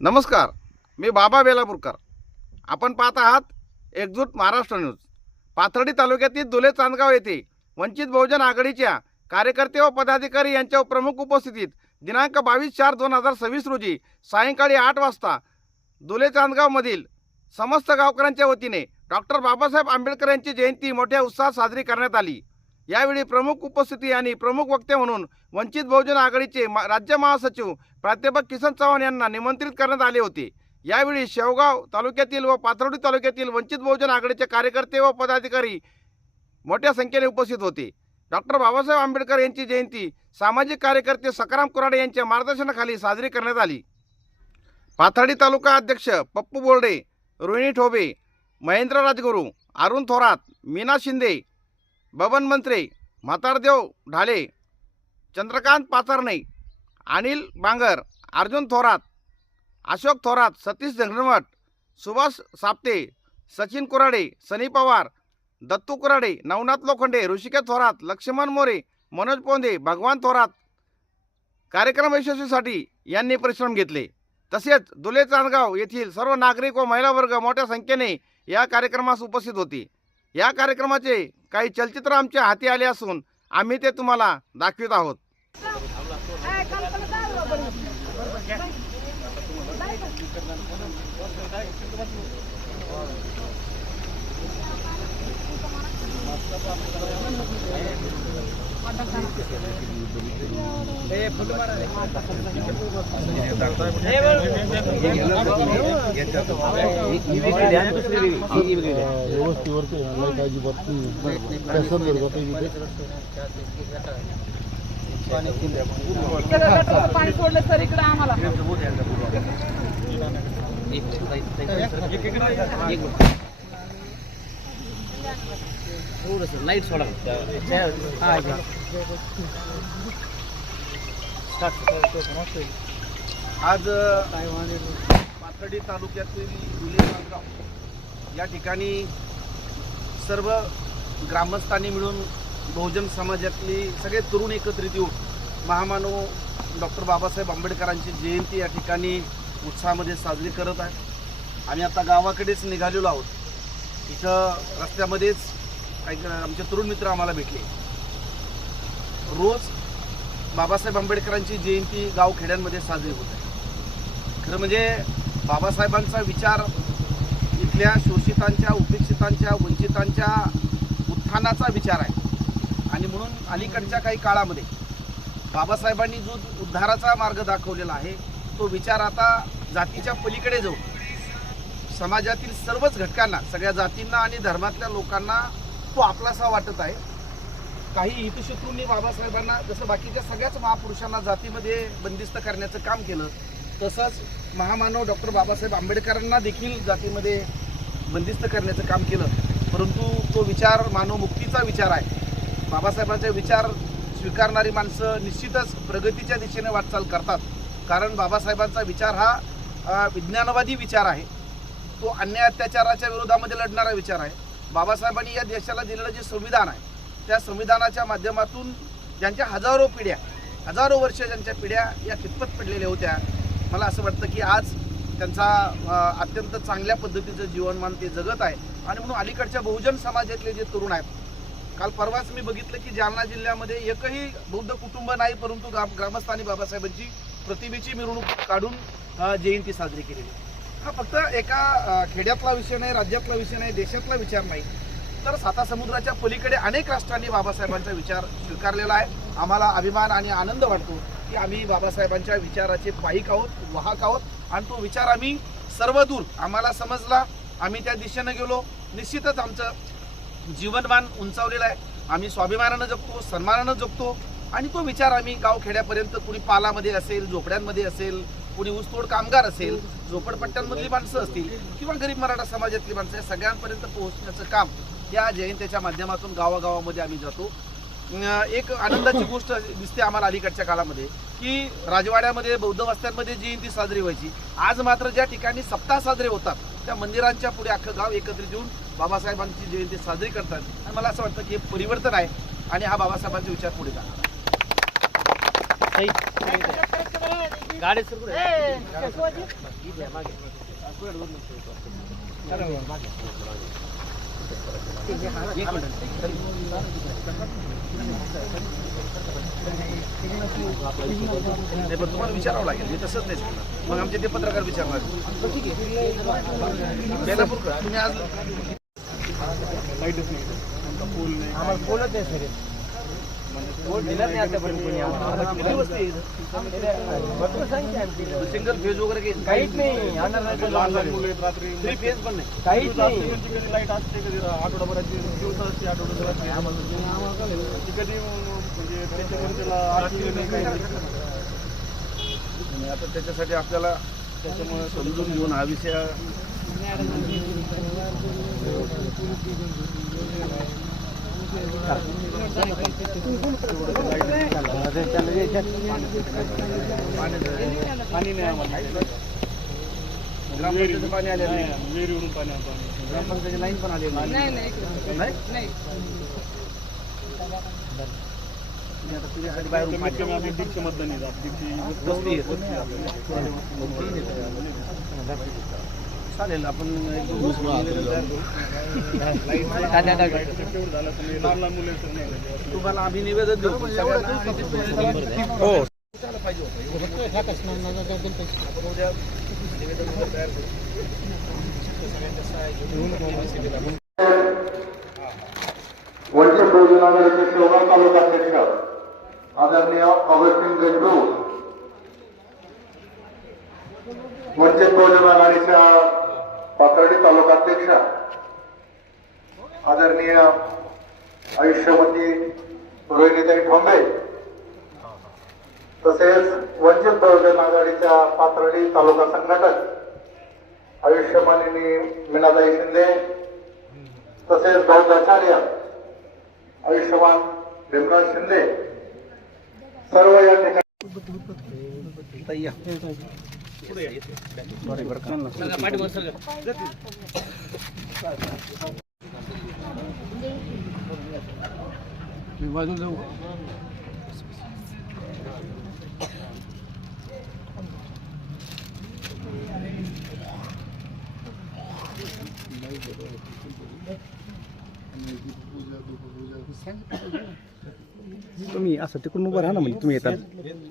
नमस्कार, मी बाबा बेलापूरकर. आपण पाहत आहात एकजूट महाराष्ट्र न्यूज. पाथर्डी तालुक्यातील दुले चांदगाव येथे वंचित बहुजन आघाडीच्या कार्यकर्ते व पदाधिकारी यांच्या प्रमुख उपस्थितीत दिनांक 22/4/2026 रोजी सायंकाळी 8 वाजता दुले चांदगावमधील समस्त गावकऱ्यांच्या वतीने डॉक्टर बाबासाहेब आंबेडकर यांची जयंती मोठ्या उत्साहात साजरी करण्यात आली. यावेळी प्रमुख उपस्थिती आणि प्रमुख वक्ते म्हणून वंचित बहुजन आघाडीचे राज्य महासचिव प्राध्यापक किसन चव्हाण यांना निमंत्रित करण्यात आले होते. यावेळी शेवगाव तालुक्यातील व पाथर्डी तालुक्यातील वंचित बहुजन आघाडीचे कार्यकर्ते व पदाधिकारी मोठ्या संख्येने उपस्थित होते. डॉक्टर बाबासाहेब आंबेडकर यांची जयंती सामाजिक कार्यकर्ते सकाराम कुराडे यांच्या मार्गदर्शनाखाली साजरी करण्यात आली. पाथर्डी तालुका अध्यक्ष पप्पू बोर्डे, रोहिणी ठोबे, महेंद्र राजगुरू, अरुण थोरात, मीना शिंदे, बबन मंत्रे, म्हातारदेव ढाले, चंद्रकांत पाचारणे, अनिल बांगर, अर्जुन थोरात, अशोक थोरात, सतीश झंगणवट, सुभाष साप्ते, सचिन कुराडे, सनी पवार, दत्तू कुराडे, नवनाथ लोखंडे, ऋषिकेश थोरात, लक्ष्मण मोरे, मनोज पोंदे, भगवान थोरात कार्यक्रम यशस्वीसाठी यांनी परिश्रम घेतले. तसेच दुले चांदगाव येथील सर्व नागरिक व महिला वर्ग मोठ्या संख्येने या कार्यक्रमास उपस्थित होते. या कार्यक्रमाचे काही चलचित्र आमच्या हाती आले असून आम्ही ते तुम्हाला दाखवित आहोत. पाणी सोडलं सर इकडे आम्हाला लाईट सोडा. आज पाथर्डी तालुक्यातील दुले चांदगाव या ठिकाणी सर्व ग्रामस्थांनी मिळून बहुजन समाजातली सगळे तरुण एकत्रित येऊन महामानव डॉक्टर बाबासाहेब आंबेडकरांची जयंती या ठिकाणी उत्साहामध्ये साजरी करत आहे. आम्ही आता गावाकडेच निघालेलो आहोत. इथं रस्त्यामध्येच काही आमचे तरुण मित्र आम्हाला भेटले. रोज बाबासाहेब आंबेडकरांची जयंती गावखेड्यांमध्ये साजरी होत आहे. खरं म्हणजे बाबासाहेबांचा विचार इथल्या शोषितांच्या, उपेक्षितांच्या, वंचितांच्या उत्थानाचा विचार आहे. आणि म्हणून अलीकडच्या काही काळामध्ये बाबासाहेबांनी जो उद्धाराचा मार्ग दाखवलेला आहे तो विचार आता जातीच्या पलीकडे जाऊन समाजातील सर्वच घटकांना, सगळ्या जातींना आणि धर्मातल्या लोकांना तो आपलासा वाटत आहे. काही हितशत्रूंनी बाबासाहेबांना जसं बाकीच्या सगळ्याच महापुरुषांना जातीमध्ये बंदिस्त करण्याचं काम केलं, तसंच महामानव डॉक्टर बाबासाहेब आंबेडकरांना देखील जातीमध्ये बंदिस्त करण्याचं काम केलं. परंतु तो विचार मानवमुक्तीचा विचार आहे. बाबासाहेबांचे विचार स्वीकारणारी माणसं निश्चितच प्रगतीच्या दिशेने वाटचाल करतात. कारण बाबासाहेबांचा विचार हा विज्ञानवादी विचार आहे. तो अन्याय अत्याचाराच्या विरोधामध्ये लढणारा विचार आहे. बाबासाहेबांनी या देशाला दिलेलं जे संविधान आहे त्या संविधानाच्या माध्यमातून ज्यांच्या हजारो वर्ष ज्यांच्या पिढ्या या कितपत पडलेल्या होत्या, मला असं वाटतं की आज त्यांचा अत्यंत चांगल्या पद्धतीचं जीवनमान ते जगत आहे. आणि म्हणून अलीकडच्या बहुजन समाजातले जे तरुण आहेत, काल परवाच मी बघितलं की जालना जिल्ह्यामध्ये एकही बौद्ध कुटुंब नाही, परंतु ग्रामस्थांनी बाबासाहेबांची प्रतिमेची मिरवणूक काढून जयंती साजरी केलेली. हा फक्त एका खेड्यातला विषय नाही, राज्यातला विषय नाही, देशातला विचार नाही, तर सातासमुद्राच्या पलीकडे अनेक राष्ट्रांनी बाबासाहेबांचा विचार स्वीकारलेला आहे. आम्हाला अभिमान आणि आनंद वाटतो की आम्ही बाबासाहेबांच्या विचाराचे पाईक आहोत, वाहक आहोत. आणि तो विचार आम्ही सर्वदूर आम्हाला समजला, आम्ही त्या दिशेनं गेलो. निश्चितच आमचं जीवनमान उंचावलेलं आहे. आम्ही स्वाभिमानानं जगतो, सन्मानानं जगतो. आणि तो विचार आम्ही गावखेड्यापर्यंत, कुणी पालामध्ये असेल, झोपड्यांमध्ये असेल, कुणी ऊसतोड कामगार असेल, झोपडपट्ट्यांमधली माणसं असतील किंवा गरीब मराठा समाजातली माणसं, या सगळ्यांपर्यंत पोहोचण्याचं काम या जयंतीच्या माध्यमातून गावागावामध्ये आम्ही जातो. एक आनंदाची गोष्ट दिसते आम्हाला अलीकडच्या काळामध्ये की राजवाड्यामध्ये, बौद्ध वस्त्यांमध्ये जयंती साजरी व्हायची. आज मात्र ज्या ठिकाणी सप्ताह साजरे होतात त्या मंदिरांच्या पुढे अख्खं गाव एकत्रित येऊन बाबासाहेबांची जयंती साजरी करतात. आणि मला असं वाटतं की हे परिवर्तन आहे आणि हा बाबासाहेबांचे विचार पुढे जाणार. गाडी सुरू तुम्हाला विचारावं लागेल मी तसंच नाही सांगणार मग आमचे ते पत्रकार विचारणार बेलापूर तुम्ही आज आम्हाला बोलत नाही सर दिला नाही आतापर्यंत किती वस्ती सिंगल फेज वगैरे काहीच नाही थ्री फेज पण नाही काहीच नाही लाईट असते आठवडाभराची दिवस असते आठवडाभराची कधी म्हणजे त्याच्यावर आता त्याच्यासाठी आपल्याला त्याच्यामुळे समजून घेऊन हा विषय ग्रामपंचायतीचं पाणी आलेलं नाही विहिरीवरून पाणी ग्रामपंचायतीची लाईन पण आलेली नाही आता तुझ्यासाठी बाहेरून मतदान चालेल आपण तुम्हाला आम्ही निवेदन देऊ हो पाहिजे आपण उद्या निवेदन तयार करू वंचित बहुजन आघाडीचे शेवगाव तालुका अध्यक्ष आदरणीय ऑगस्टिन गंडू, वंचित बहुजन आघाडीच्या पाथर्डी तालुका अध्यक्ष आदरणीय आयुष्यवती रोहिणीताई ठोंबे, तसेच वंचित बहुजन आघाडीच्या पाथर्डी तालुका संघटक आयुष्यमानिनी मीनाताई शिंदे, तसेच बौद्धाचार्य आयुष्यमान भीमराज शिंदे, सर्व या ठिकाणी तुम्ही असं तिकडून उभं राहा ना म्हणजे तुम्ही येताल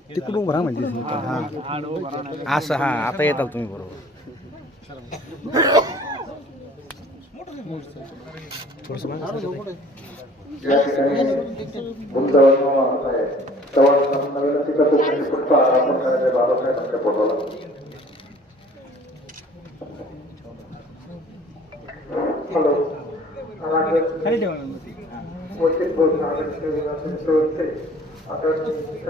तिकडून उभं राहा म्हणजे हा असं हा आता येताल तुम्ही बरोबर या ठिकाणी गुंतवणूक आहे तेव्हा नवीन तिकडे पुष्प आपण करायचे बाबासाहेबांच्या फोटोला हॅलो वंचित बहुजन आघाडीचे विधानसभेचे आदरणीय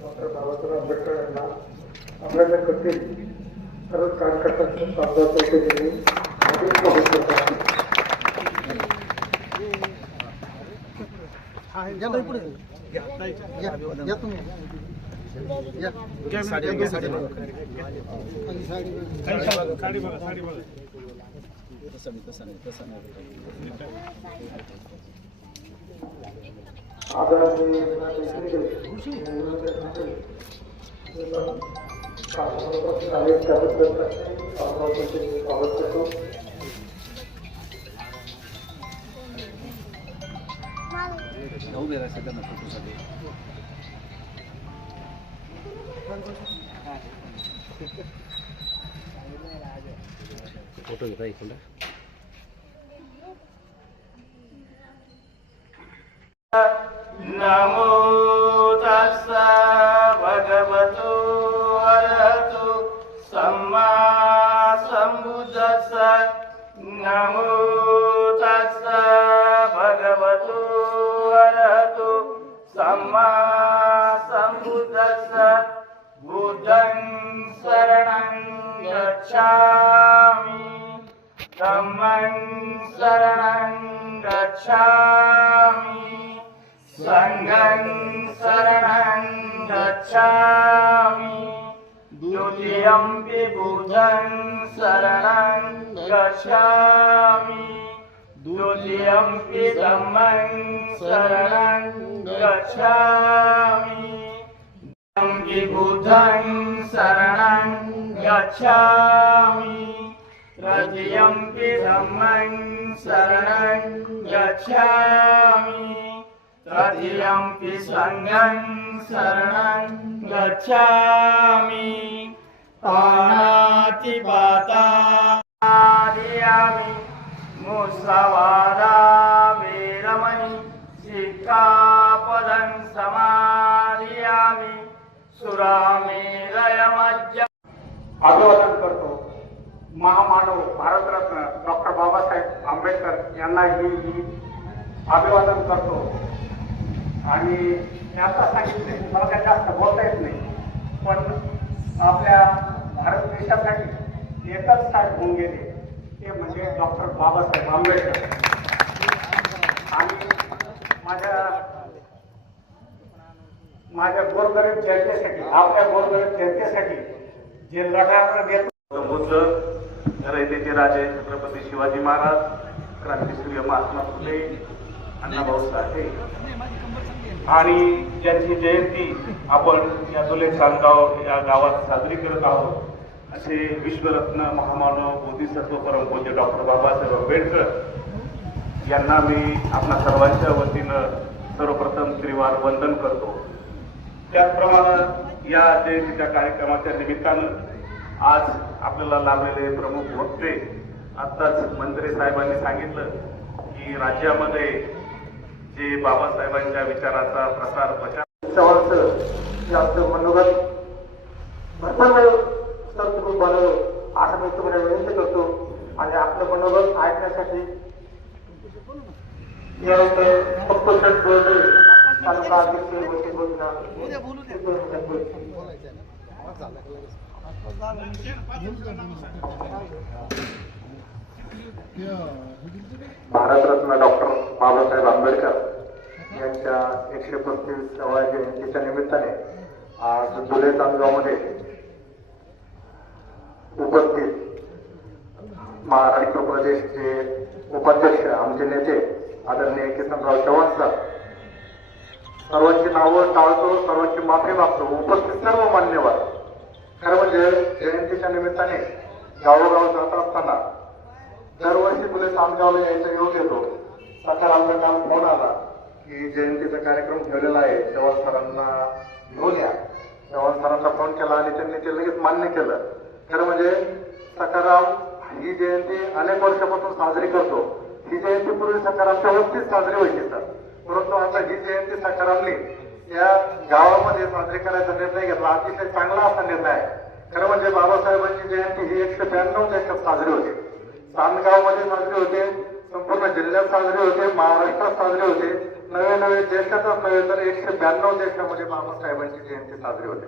डॉक्टर बाबासाहेब आंबेडकर यांना आपल्याला करतील सर्व कार्यकर्त्यांचे स्वागताचे दिली अधिक फोटो घेता इकडं नमो तस्सा भगवतो अरहतो सम्मा सम्बुद्धस्सा नमो तस्सा भगवतो अरहतो सम्मा सम्बुद्धस्सा बुद्धं शरणं गच्छामि धम्मं शरणं गच्छामि संघं शरणं गच्छामि द्वितीयंपि बुद्धं शरणं गच्छामि द्वितीयंपि धम्मं शरणं गच्छामि द्वितीयम्पि बुद्धं शरणं गच्छामि तृतीयम्पि धम्मं शरणं गच्छामि तृतीयम्पि संघं शरणं गच्छामि पाणातिपाता आदियामि मुसवादा वीरमणि सिक्खापदं समादियामि सुरामेरयमज्ज अभिवादन करतो महामानव भारतरत्न डॉक्टर बाबासाहेब आंबेडकर यांनाही मी अभिवादन करतो. आणि मी आता सांगितले मला काही जास्त बोलता येत नाही, पण आपल्या भारत देशासाठी एकच साथ होऊन गेले ते म्हणजे डॉक्टर बाबासाहेब आंबेडकर. आणि माझ्या गोरगरीब जनतेसाठी, आपल्या गोरगरीब जनतेसाठी जे लढा देत बुद्ध रयतेचे राजे छत्रपती शिवाजी महाराज, क्रांतीसूर्य महात्मा फुले, अण्णाभाऊ साठे आणि ज्यांची जयंती आपण या दुले चांदगाव या गावात साजरी करत आहोत असे विश्वरत्न महामानव बोधिसत्व परमपूज्य डॉक्टर बाबासाहेब आंबेडकर यांना मी आपल्या सर्वांच्या वतीनं सर्वप्रथम त्रिवार वंदन करतो. त्याचप्रमाणे या जयंतीच्या कार्यक्रमाच्या निमित्तानं आज आपल्याला लाभलेले प्रमुख वक्ते, आत्ताच मंत्री साहेबांनी सांगितलं की राज्यामध्ये जे बाबासाहेबांच्या विचाराचा प्रसार प्रचार आपलं मनोगत भरपूर वेळ संतुलित बनवलं असं मी तुम्हाला विनंती करतो. आणि आपलं मनोगत ऐकण्यासाठी तालुका अध्यक्ष वैद्य घोषणा भारतरत्न डॉक्टर बाबासाहेब आंबेडकर यांच्या 135व्या जयंतीच्या निमित्ताने आज दुले चांदगावमध्ये उपस्थित महाराष्ट्र प्रदेशचे उपाध्यक्ष आमचे नेते आदरणीय किसनराव चव्हाण सर, सर्वांची नावं टाळतो, सर्वांची माफी मागतो. उपस्थित सर्व मान्यवर, खरं म्हणजे जयंतीच्या निमित्ताने गावोगाव जात असताना दरवर्षी मुले चांदगावला यायचा योग येतो. सकाळ आमचा काल फोन आला की जयंतीचा कार्यक्रम ठेवलेला आहे, चव्हाण सरांना घेऊन या. चव्हाण सरांना फोन केला आणि त्यांनी ते लगेच मान्य केलं. खरं म्हणजे सकाराम ही जयंती अनेक वर्षापासून साजरी करतो. ही जयंती पूर्वी सकारामच्या वस्तीत साजरी व्हायची सर, परंतु आता ही जयंती सकारामने या गावामध्ये साजरी करायचा निर्णय घेतला. अतिशय चांगला असा निर्णय आहे. खरं म्हणजे बाबासाहेबांची जयंती ही 192 देशात साजरी होते, चांदगावमध्ये साजरी होते, संपूर्ण जिल्ह्यात साजरी होते, महाराष्ट्रात साजरी होते. नवे देशातच नव्हे तर 192 देशामध्ये बाबासाहेबांची जयंती साजरी होते.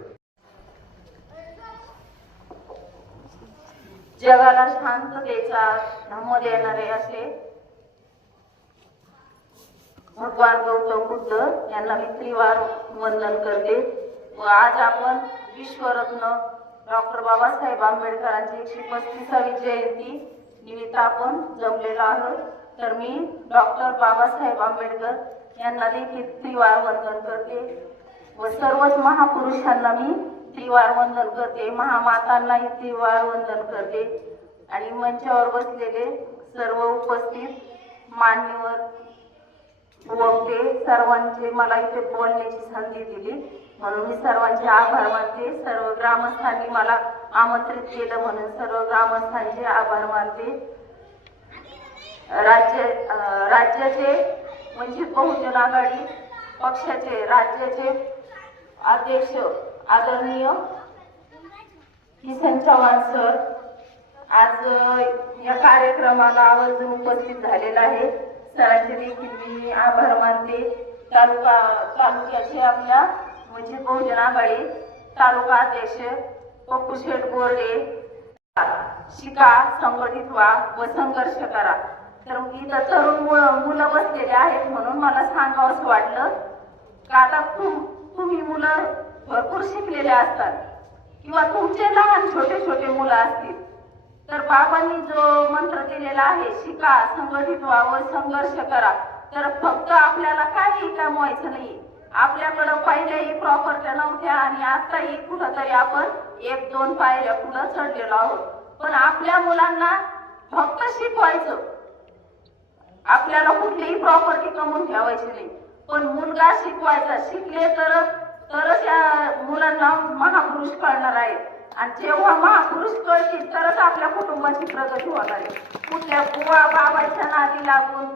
जगाला शांततेचा धम्म देणारे असे भगवान गौतम बुद्ध यांना मी त्रिवार वंदन करते. व आज आपण विश्वरत्न डॉक्टर बाबासाहेब आंबेडकरांची 135वी जयंती निमित्त आपण जमलेलो आहोत. तर मी डॉक्टर बाबासाहेब आंबेडकर यांना देखील त्रिवार वंदन करते व सर्वच महापुरुषांना मी त्रिवार वंदन करते, महामातांनाही त्रिवार वंदन करते. आणि मंचावर बसलेले सर्व उपस्थित मान्यवर वक्ते सर्वांचे मला इथे बोलण्याची संधी दिली म्हणून मी सर्वांचे आभार मानते. सर्व ग्रामस्थांनी मला आमंत्रित केलं म्हणून सर्व ग्रामस्थांचे आभार मानते. राज्याचे वंचित बहुजन आघाडी पक्षाचे राज्याचे अध्यक्ष आदरणीय किसन चव्हाण सर आज या कार्यक्रमाला आवर्जून उपस्थित झालेला आहे. सरांचे देखील मी आभार मानते. तालुक्याचे आपल्या वंचित बहुजन आघाडी तालुका अध्यक्ष पप्पू शेठ बोर्डे, शिका, संघटित व्हा व संघर्ष करा. तर इथं तरुण मुलं बसलेले आहेत म्हणून मला सांगावं असं वाटलं का आता तुम्ही मुलं भरपूर शिकलेले असतात किंवा तुमचे लहान छोटे छोटे मुलं असतील तर बाबांनी जो मंत्र दिलेला आहे शिका, संघटित व्हा व संघर्ष करा, तर फक्त आपल्याला काही कमवायचं नाही आपल्याकडं पहिल्याही प्रॉपर्ट्या नव्हत्या आणि आताही कुठंतरी आपण 1-2 पायऱ्या पुढं चढलेलो आहोत. पण आपल्या मुलांना फक्त शिकवायचं, आपल्याला कुठलीही प्रॉपर्टी कमवून ठेवायची नाही, पण मुलगा शिकवायचा. शिकले तरच या मुलांना महापुरुष कळणार आहे. आणि जेव्हा महापुरुष कळतील तरच आपल्या कुटुंबाची प्रगती होणार आहे. कुठल्या बुवा बाबाच्या नादी लागून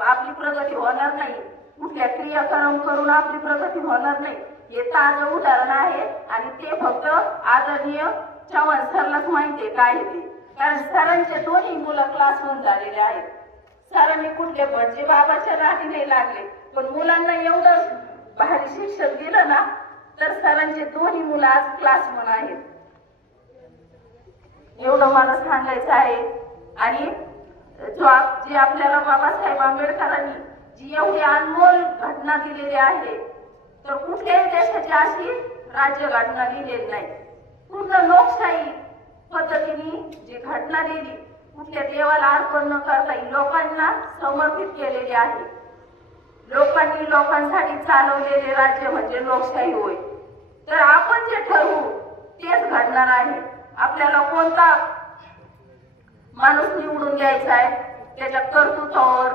आपली प्रगती होणार नाही, कुठल्या क्रियाक्रम करून आपली प्रगती होणार नाही. हे ताजं उदाहरण आहे आणि ते फक्त आदरणीय चव्हाण सरलाच माहिती आहे काय ते. कारण सरांचे दोन्ही मुलं क्लासहून झालेले आहेत. सरांनी कुठले भटजी बाबाच्या नादी नाही लागले, पण मुलांना एवढं भारी शिक्षण दिलं ना, तर सरांचे दोन्ही मुलं आज क्लासमन आहेत. एवढं मला सांगायचं आहे. आणि जी आपल्याला बाबासाहेब आंबेडकरांनी जी एवढी अनमोल घटना दिलेली आहे, तर कुठल्याही देशाची अशी राज्यघटना लिहिलेली नाही. पूर्ण लोकशाही पद्धतीने जी घटना लिहिली, कुठल्या देवाला अर्पण न करता ही लोकांना समर्पित केलेली आहे. लोकांनी लोकांसाठी चालवलेले राज्य म्हणजे लोकशाही होय. तर आपण जे ठरवू तेच घडणार आहे. आपल्याला कोणता माणूस निवडून घ्यायचा आहे त्याच्या कर्तृत्वावर,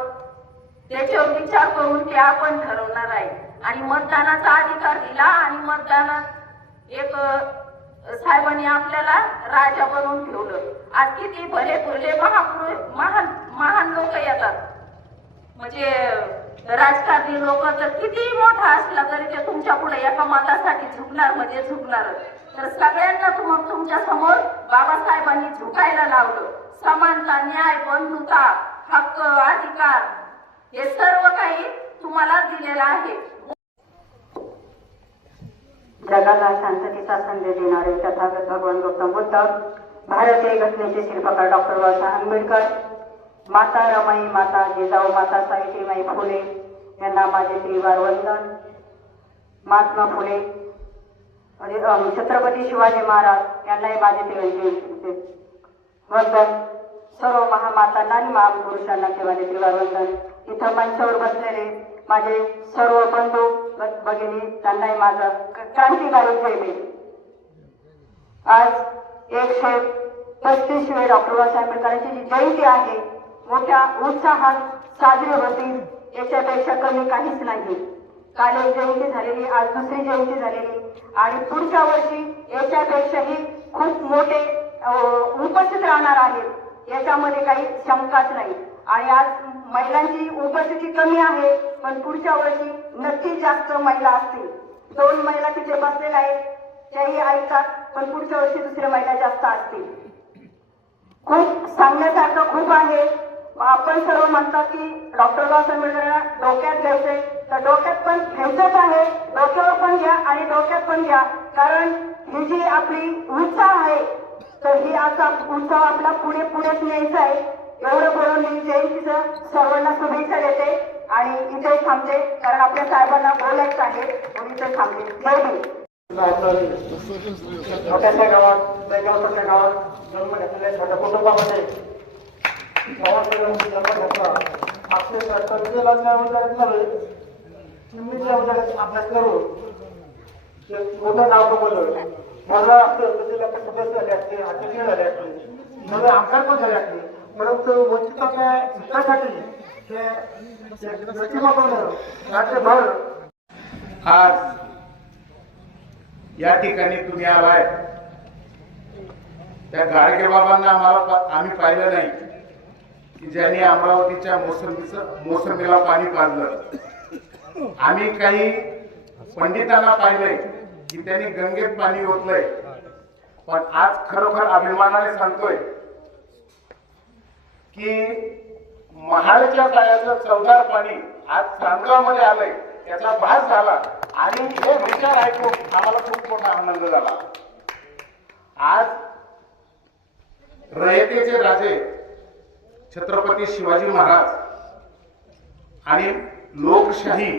त्याच्यावर विचार करून ते आपण ठरवणार आहे. आणि मतदानाचा अधिकार दिला आणि मतदानात एक साहेबांनी आपल्याला राजा बनवून ठेवलं. आज किती भले भले महापुरुष महान लोक येतात, म्हणजे राजकारणी लोक जर किती मोठा असला तरी ते तुमच्या पुढे एका मतासाठी झुकणार म्हणजे झुकणार. तर सगळ्यांना तुमच्या समोर बाबासाहेबांनी झुकायला लावलं. समानता, न्याय, बंधुता, हक्क, अधिकार हे सर्व काही तुम्हाला दिलेलं आहे. जगाला शांततेचा संदेश देणारे तथागत भगवान गौतम बुद्ध, भारतीय घटनेचे शिल्पकार डॉक्टर बाबासाहेब आंबेडकर, माता रमाई, माता जिजाऊ, माता सावित्रीबाई फुले यांना माझे त्रिवार वंदन. महात्मा फुले, छत्रपती शिवाजी महाराज यांनाही माझे त्रिवार वंदन. सर्व महामातांना आणि महापुरुषांना माझे त्रिवार वंदन. इथं मंचावर बसलेले माझे सर्व बंधू भगिनी त्यांनाही माझं क्रांतिकारी जय. आज 135वे डॉक्टर बाबासाहेब आंबेडकरांची जी जयंती आहे, मोठ्या उत्साहात साजरी होतील, याच्यापेक्षा कमी काहीच नाही. काल एक जयंती झालेली, आज दुसरी जयंती झालेली आणि पुढच्या वर्षी याच्यापेक्षाही खूप मोठे उपस्थित राहणार आहेत, याच्यामध्ये काही शंकाच नाही. आणि आज महिलांची उपस्थिती कमी आहे, पण पुढच्या वर्षी नक्कीच जास्त महिला असतील. 2 महिला तिथे बसलेल्या आहेत, त्याही ऐकतात, पण पुढच्या वर्षी दुसऱ्या महिला जास्त असतील. खूप सांगण्यासारखं खूप आहे. आपण सर्व म्हणतात की डॉक्टर बाबासाहेब आंबेडकरांना डोक्यात घ्यायचंय, तर डोक्यात पण घ्यायचंच आहे. डोक्यावर पण घ्या आणि डोक्यात पण घ्या, कारण ही जी आपली उत्साह आहे, तर ही असा उत्साह आपला पुढेच न्यायचा आहे. एवढं बोलून मी जयंतीचं सर्वांना शुभेच्छा देते आणि इथे थांबते, कारण आपल्या साहेबांना बोलायचं आहे म्हणून इथे थांबते. जय हिंद. छोट्याशा गावात, बेगावसारख्या गावात जन्म घेतलेल्या छोट्या कुटुंबामध्ये जन्म घेतला. अभ्यास करून मोठं नाव कमवलं. मला सदस्य झाले असते, अध्यक्ष झाले असते, मला आमदार पण झाले असते, परंतु वंचिताच्या हितासाठी राज्यभर आज या ठिकाणी तुम्ही आलाय, त्या गाडगे बाबांना आम्ही पाहिलं नाही की ज्यांनी अमरावतीच्या मोसंबीला पाणी पाजलं. आम्ही काही पंडितांना पाहिलंय की त्यांनी गंगेत पाणी ओतलंय. पण आज खरोखर अभिमानाने सांगतोय की महाडच्या तळ्याचं चवदार पाणी आज चांदगावमध्ये आलंय, त्याचा भास झाला आणि हे विचार ऐकून आम्हाला खूप मोठा आनंद झाला. आज रयतेचे राजे छत्रपती शिवाजी महाराज आणि लोकशाही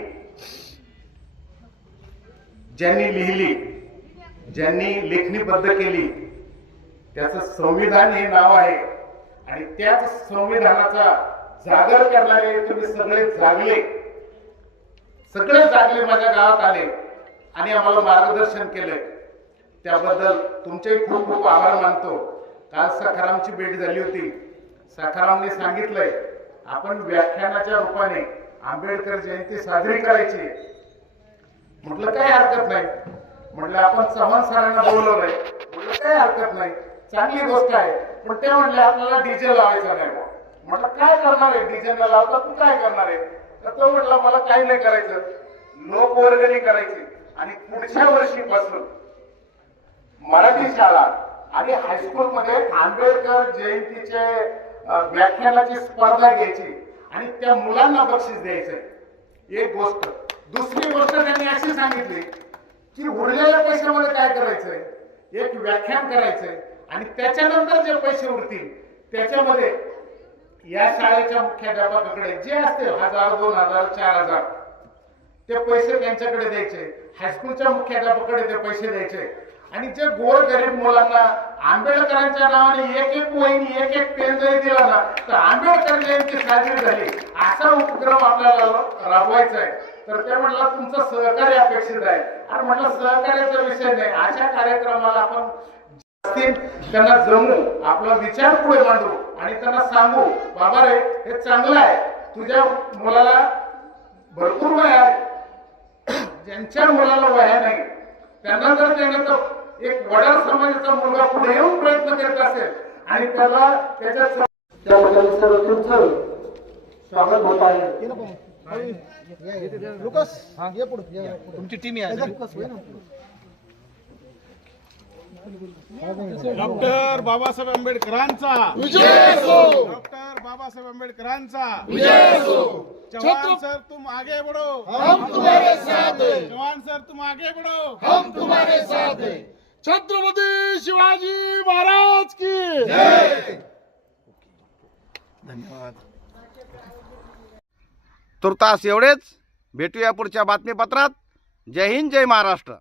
ज्यांनी लिहिली, ज्यांनी लेखणीबद्ध केली, त्याचं संविधान हे नाव आहे आणि त्याच संविधानाचा जागर करणारे तुम्ही सगळे जागले. सगळे जागले, माझ्या गावात आले आणि आम्हाला मार्गदर्शन केलंय, त्याबद्दल तुमचेही खूप खूप आभार मानतो. काल सखारामची भेट झाली होती. सखारामने सांगितलंय आपण व्याख्यानाच्या रूपाने आंबेडकर जयंती साजरी करायची. म्हटलं काही हरकत नाही. म्हटलं आपण चव्हाण सरांना बोलवलंय. म्हटलं काही हरकत नाही, चांगली गोष्ट आहे. पण ते म्हटले आपल्याला डीजे लावायचा नाही. म्हटलं काय करणार आहे, डीजे न लावता तू काय करणार आहे? तर तो म्हटला मला काही नाही करायचं, लोकवर्गणी करायची आणि पुढच्या वर्षीपासून मराठी शाळा आणि हायस्कूलमध्ये आंबेडकर जयंतीचे व्याख्यानाची स्पर्धा घ्यायची आणि त्या मुलांना बक्षीस द्यायचंय. एक गोष्ट. दुसरी गोष्ट त्यांनी अशी सांगितली की उरलेल्या पैशामध्ये काय करायचंय, एक व्याख्यान करायचंय आणि त्याच्यानंतर जे पैसे उरतील त्याच्यामध्ये या शाळेच्या मुख्याध्यापकाकडे जे असते 1000, 2000, 4000 ते पैसे त्यांच्याकडे द्यायचे. हायस्कूलच्या मुख्याध्यापकाकडे ते पैसे द्यायचे आणि जे गोरगरीब मुलांना आंबेडकरांच्या नावाने एक एक वहिनी एक एक पेन जरी दिला ना तर आंबेडकर जयंती साजरी झाली असा उपक्रम आपल्याला राबवायचा आहे. तर ते म्हटलं तुमचं सहकार्य अपेक्षित आहे. आणि म्हटलं सहकार्याचा विषय नाही, अशा कार्यक्रमाला आपण त्यांना जमू, आपला विचार पुढे मांडू आणि त्यांना सांगू बाबा रे हे चांगलं आहे, तुझ्या मुलाला भरपूर वय आहे, ज्यांच्या मुलाला वया नाही त्यांना जर देण्याचा एक वडार समाजाचा मुलगा पुढे येऊन प्रयत्न करत असेल आणि त्याला त्याच्या त्याबद्दल सर्व तुमचं स्वागत होत आहे. तुमची टीम आहे. डॉक्टर बाबासाहेब आंबेडकरांचा विजय असो. डॉक्टर बाबासाहेब आंबेडकरांचा विजय असो. जवान सर तुम आगे बढ़ो, हम तुम्हारे साथ हैं. जवान सर तुम आगे बढ़ो, हम तुम्हारे साथ हैं. छत्रपती शिवाजी महाराज की जय. धन्यवाद. तुर्तास एवढेच. भेटूया पुढच्या बातमीपत्रात. जय हिंद, जय महाराष्ट्र.